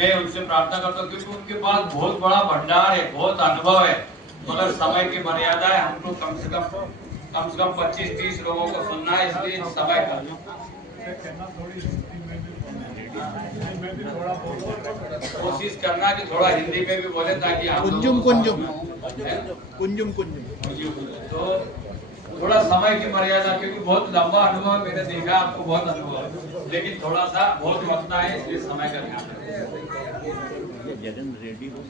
मैं उनसे प्रार्थना करता हूँ क्योंकि उनके पास बहुत बड़ा भंडार है, बहुत अनुभव है। मगर समय की मर्यादा है, हमको कम से कम 25-30 लोगों को सुनना है, इसलिए समय का कोशिश करना कि थोड़ा हिंदी में भी बोले ताकि कुंजुम तो थोड़ा समय की मर्यादा, क्योंकि बहुत लंबा अनुभव मैंने देखा, आपको बहुत अनुभव है, लेकिन थोड़ा सा बहुत वक्त है, इसलिए समय का ध्यान रखें। जगन रेडी हो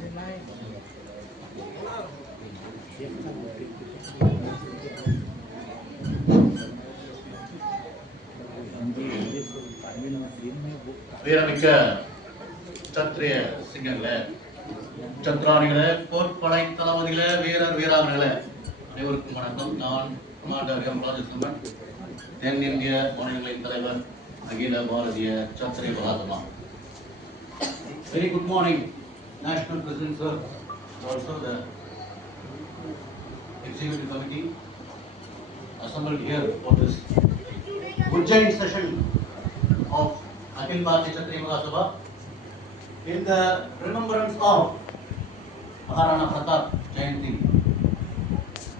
வீரமிக்க சத்திரிய சிங்கங்களே, சந்திராணிகளே, போர்ப்படை தளபதிகளே, வீரர் வீராங்கனைகளே, அனைவருக்கும் வணக்கம். நான் கமாண்டர் எம் ராஜசிம்மன், தென்னிந்திய மாநிலங்களின் தலைவர், அகில பாரதிய சத்திரிய Mahatma. Very good morning, National President sir, also the Executive Committee assembled here for this Ujjain session of Akhil Bharatiya Kshatriya Mahasabha in the remembrance of Maharana Pratap Jayanti.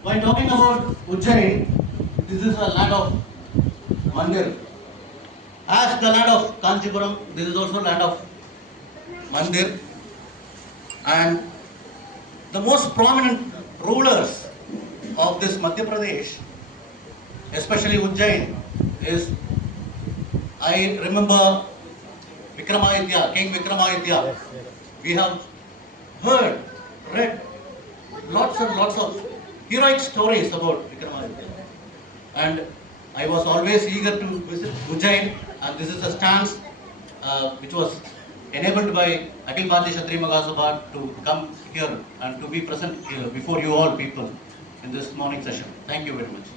When talking about Ujjain, this is a land of Mandir. As the land of Kanchipuram, this is also land of Mandir. And the most prominent rulers of this Madhya Pradesh, especially Ujjain, is, I remember Vikramaditya, King Vikramaditya. We have heard, read lots and lots of heroic stories about Vikramaditya. And I was always eager to visit Ujjain, and this is a stance which was enabled by Akhil Bharatiya Kshatriya Mahasabha to come here and to be present here before you all people in this morning session. Thank you very much.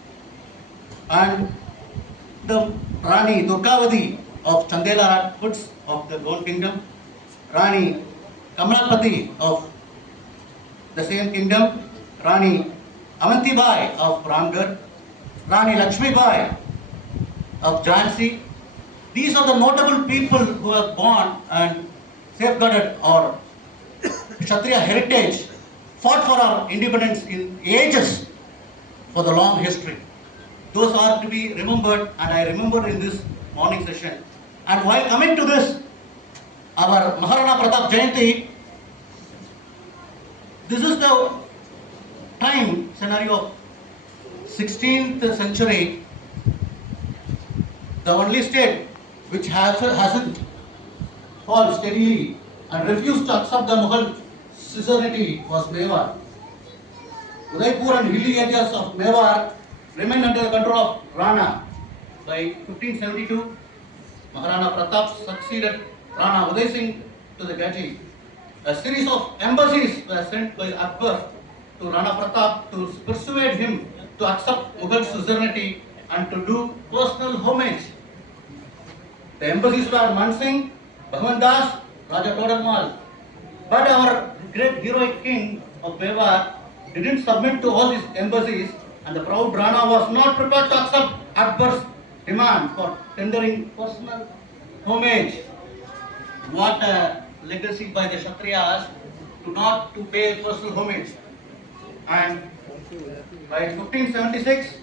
And the Rani Durgavati of Chandela Rajputs of the Gold Kingdom, Rani Kamalapati of the same kingdom, Rani Avantibai of Ramgarh, Rani Lakshmibai of Jhansi. These are the notable people who have born and safeguarded our Kshatriya heritage, fought for our independence in ages for the long history. Those are to be remembered, and I remember in this morning session. And while coming to this, our Maharana Pratap Jayanti, this is the time scenario of 16th century. The only state which hasn't fallen steadily and refused to accept the Mughal suzerainty was Mewar. Udaipur and hilly areas of Mewar remained under the control of Rana. By 1572, Maharana Pratap succeeded Rana Uday Singh to the Gaji. A series of embassies were sent by Akbar to Rana Pratap to persuade him to accept Mughal suzerainty and to do personal homage. The embassies were Mansingh, Bhavan Das, Raja Todarmal. But our great heroic king of Mewar didn't submit to all these embassies, and the proud Rana was not prepared to accept Akbar's demand for tendering personal homage. What a legacy by the Kshatriyas not to pay personal homage. And by 1576,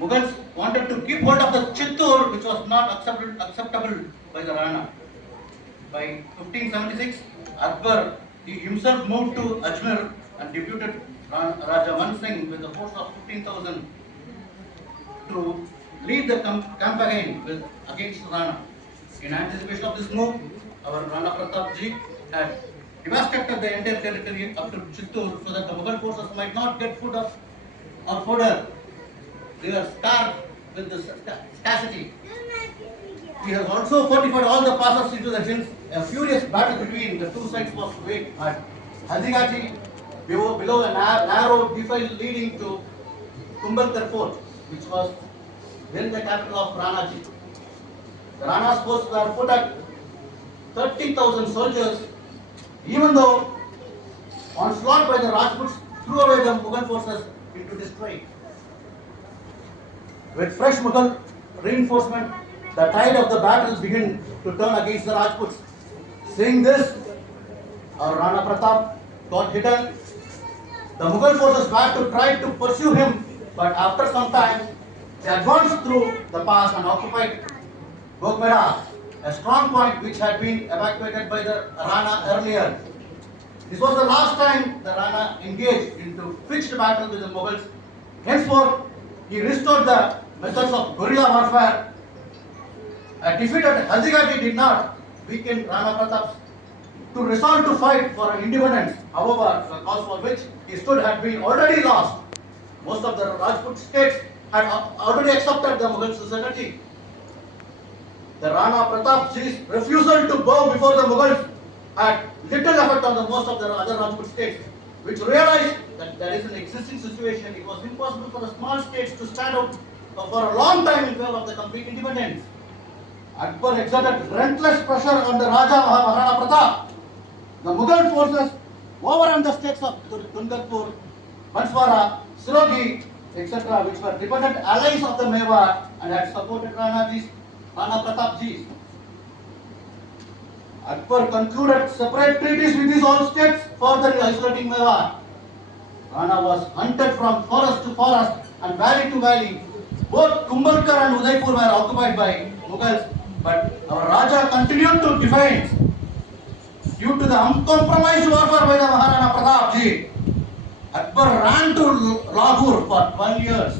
Mughals wanted to keep hold of the Chittur, which was not acceptable by the Rana. By 1576, Akbar himself moved to Ajmer and deputed Raja Mansingh with a force of 15,000 to lead the campaign against Rana. In anticipation of this move, our Rana Pratap ji had devastated the entire territory up to Chittur so that the Mughal forces might not get food or fodder. They were starved with the scarcity. He has also fortified all the passes into the hills. A furious battle between the two sides was waged at Haldigachi, below a narrow defile leading to Kumbalkar Fort, which was then the capital of Ranaji. The Rana's forces were put at 30,000 soldiers, even though onslaught by the Rajputs threw away the Mughal forces into destroy. With fresh Mughal reinforcement, the tide of the battle began to turn against the Rajputs. Seeing this, our Rana Pratap got hidden. The Mughal forces were to try to pursue him, but after some time, they advanced through the pass and occupied Gokmeda, a strong point which had been evacuated by the Rana earlier. This was the last time the Rana engaged into fixed battle with the Mughals. Henceforth, he restored the methods of guerrilla warfare. A defeat at Haldigati did not weaken Rana Pratap to resolve to fight for independence. However, the cause for which he stood had been already lost. Most of the Rajput states had already accepted the Mughal suzerainty. The Rana Pratap's refusal to bow before the Mughals had little effect on the most of the other Rajput states, which realized that there is an existing situation. It was impossible for the small states to stand out for a long time in favor of the complete independence. Akbar exerted relentless pressure on the Raja Maharana Pratap. The Mughal forces overran the states of Dungarpur, Banswara, Sirogi, etc., which were dependent allies of the Mewar and had supported Rana Pratap Ji. Akbar concluded separate treaties with these all states, further isolating Mewar. Rana was hunted from forest to forest and valley to valley. Both Kumbalkar and Udaipur were occupied by Mughals, but our Raja continued to defend. Due to the uncompromised warfare by the Maharana Pratap Ji, Akbar ran to Lahore for 12 years.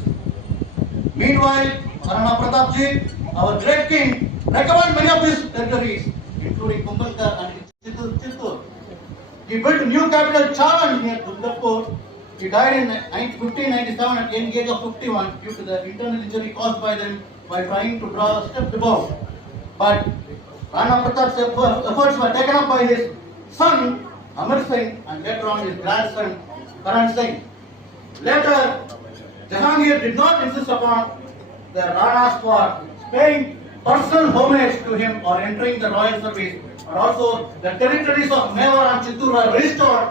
Meanwhile, Maharana Pratap Ji, our great king, recovered many of these territories, including Kumbalkar and Chittur. He built a new capital, Charan, near Dungarpur. He died in 1597 at the young age of 51 due to the internal injury caused by them while trying to draw a step above. But Rana Pratap's efforts were taken up by his son Amar Singh and later on his grandson Karan Singh. Later, Jahangir did not insist upon the Ranas for paying personal homage to him or entering the royal service, and also the territories of Mewar and Chittur were restored.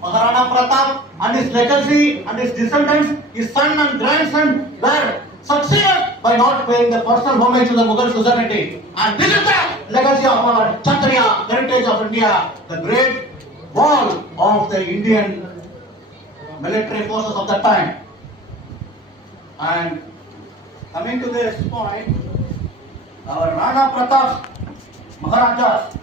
Maharana Pratap and his legacy and his descendants, his son and grandson, were succeeded by not paying the personal homage to the Mughal suzerainty. And this is the legacy of our Kshatriya heritage of India, the great wall of the Indian military forces of that time. And coming to this point, our Rana Pratap, Maharajas,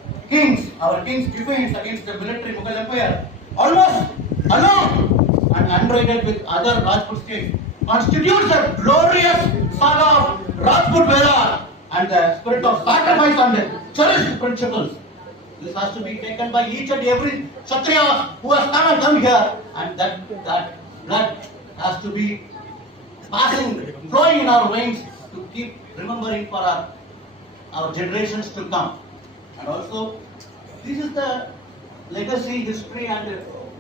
our kings defense against the military Mughal Empire, almost alone and unrated with other Rajput states, constitutes a glorious saga of Rajput Valor and the spirit of sacrifice and cherished principles. This has to be taken by each and every Kshatriya who has come here, and that blood has to be flowing in our veins to keep remembering for our generations to come. And also, this is the legacy, history and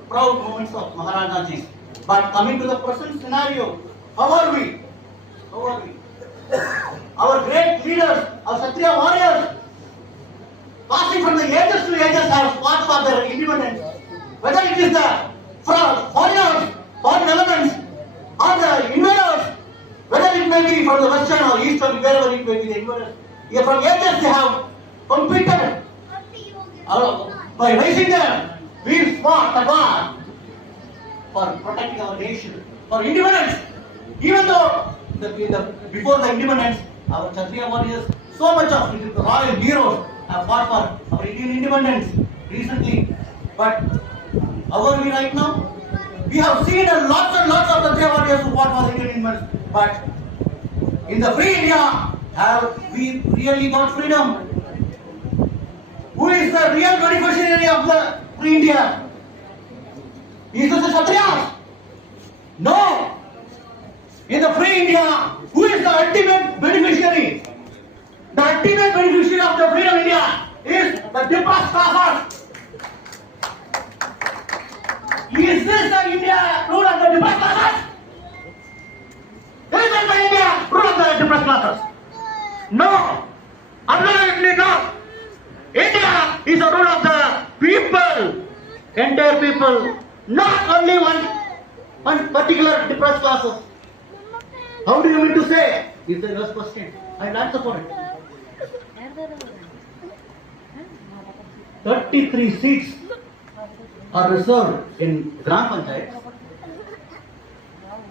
proud moments of Maharaja's. But coming to the present scenario, how are we? Our great leaders, our Kshatriya warriors, passing from the ages to ages, have fought for their independence. Whether it is the foreigners, foreign elements, or the invaders, whether it may be from the western or eastern, wherever it may be the invaders, from ages they have competed by raising them. We fought the war for protecting our nation, for independence. Even though before the independence, our Kshatriya warriors, so much of the royal heroes have fought for our Indian independence recently. But how are we right now? We have seen lots and lots of Kshatriya warriors who fought for Indian independence. But in the free India, have we really got freedom? Who is the real beneficiary of the free India? Is it the Kshatriyas? No. In the free India, who is the ultimate beneficiary? The ultimate beneficiary of the freedom India is the depressed classes. Is this the India rule of the depressed classes? Is this the India rule of the depressed classes? No. Absolutely no. India is a rule of the people, entire people, not only one particular depressed classes. How do you mean to say? Is the next question. I will answer for it. 33 seats are reserved in Gram Panchayat,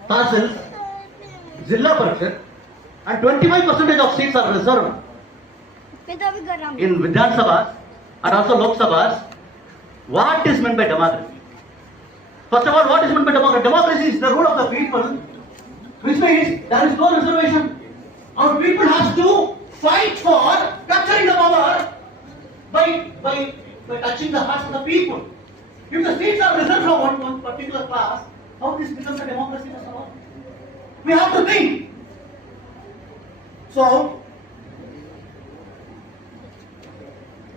Tahsils, Zilla Parishad, and 25% of seats are reserved in Vidhan Sabhas and also Lok Sabhas. What is meant by democracy? First of all, what is meant by democracy? Democracy is the rule of the people, which means there is no reservation. Our people has to fight for capturing the power by touching the hearts of the people. If the seats are reserved for one particular class, how this becomes a democracy? First of all, we have to think. So,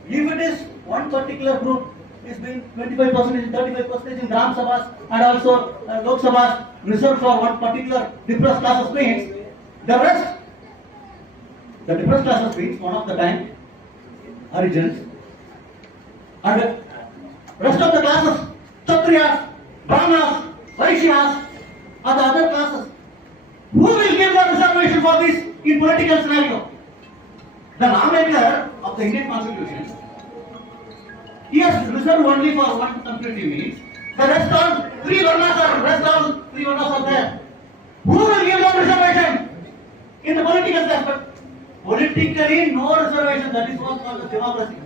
if it is one particular group is being 25%, 35% in Gram Sabhas and also Lok Sabhas reserved for one particular depressed class of means, the rest, the depressed class of means, one of the time, Harijans, and rest of the classes, Kshatriyas, Brahmanas, Vaishyas, and the other classes. Who will give the reservation for this in political scenario? The lawmaker of the Indian Constitution, he has reserved only for one community means. The rest all three varnas are there. Who will give them reservation in the political aspect? Politically, no reservation. That is what's called democracy.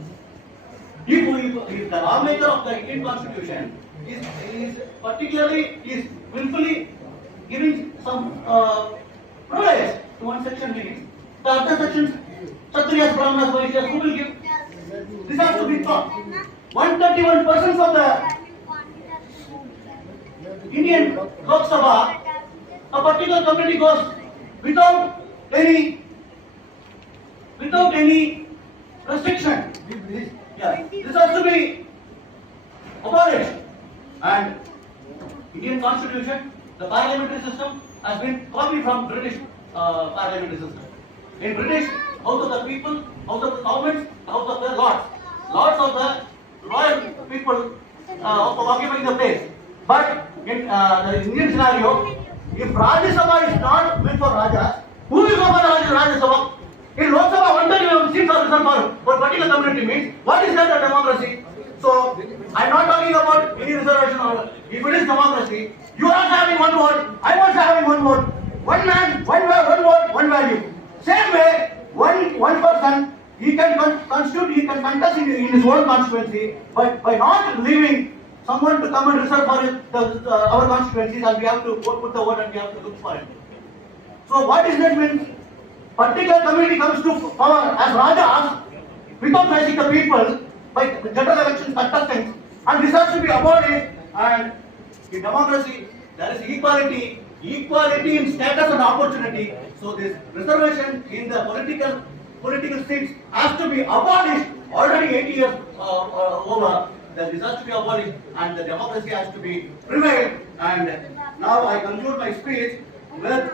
If the lawmaker of the Indian Constitution is willfully giving some privilege to one section means, the other sections, Kshatriyas, Brahmanas, Vaishyas, who will give? This has to be thought. 131% of the Indian Lok Sabha, a particular community goes without any restriction. This has to be abolished. And Indian Constitution, the parliamentary system, has been copied from British parliamentary system. In British, house of the people, house of the governments, house of the lords. Lords of the royal people occupying the place. But in the Indian scenario, if Rajya Sabha is not meant for Rajas, who will go for Rajya Sabha? In Lok Sabha, 131 seats are reserved for particular community means, what is that a democracy? So, I am not talking about any reservation or if it is democracy, you are also having one vote, I am also having one vote. One man, one vote, one value. Same way, one person, he can constitute, he can contest in his own constituency, but by not leaving someone to come and reserve for our constituencies, and we have to put the vote and we have to look for it. So what is that mean? Particular community comes to power as Rajas without facing the people by general elections contestants, and this has to be abolished. And in democracy, there is equality in status and opportunity. So this reservation in the political seats has to be abolished. Already 80 years over, this has to be abolished, and the democracy has to be prevailed. And now I conclude my speech with,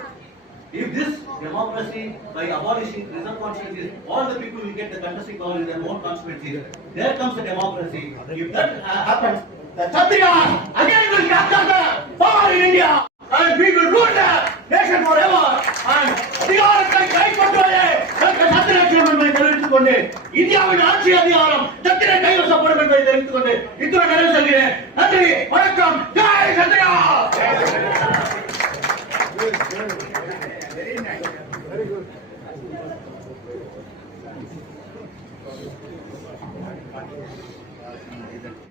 if this democracy, by abolishing reserve constituencies, all the people will get the contesting power in their own constituencies. There comes the democracy. If that happens, the Kshatriyas again will capture the power in India, and we will rule the nation forever. And அதிகாரத்தை கைப்பற்றுவதே சத்திர என்பதை தெரிவித்துக் கொண்டு இந்தியாவின் ஆட்சி அதிகாரம் சத்திர கைவசப்படும் என்பதை தெரிவித்துக் கொண்டு இத்துடன் நிறைவு செய்கிறேன். நன்றி, வணக்கம். Jai Sathya. Very nice. Very good.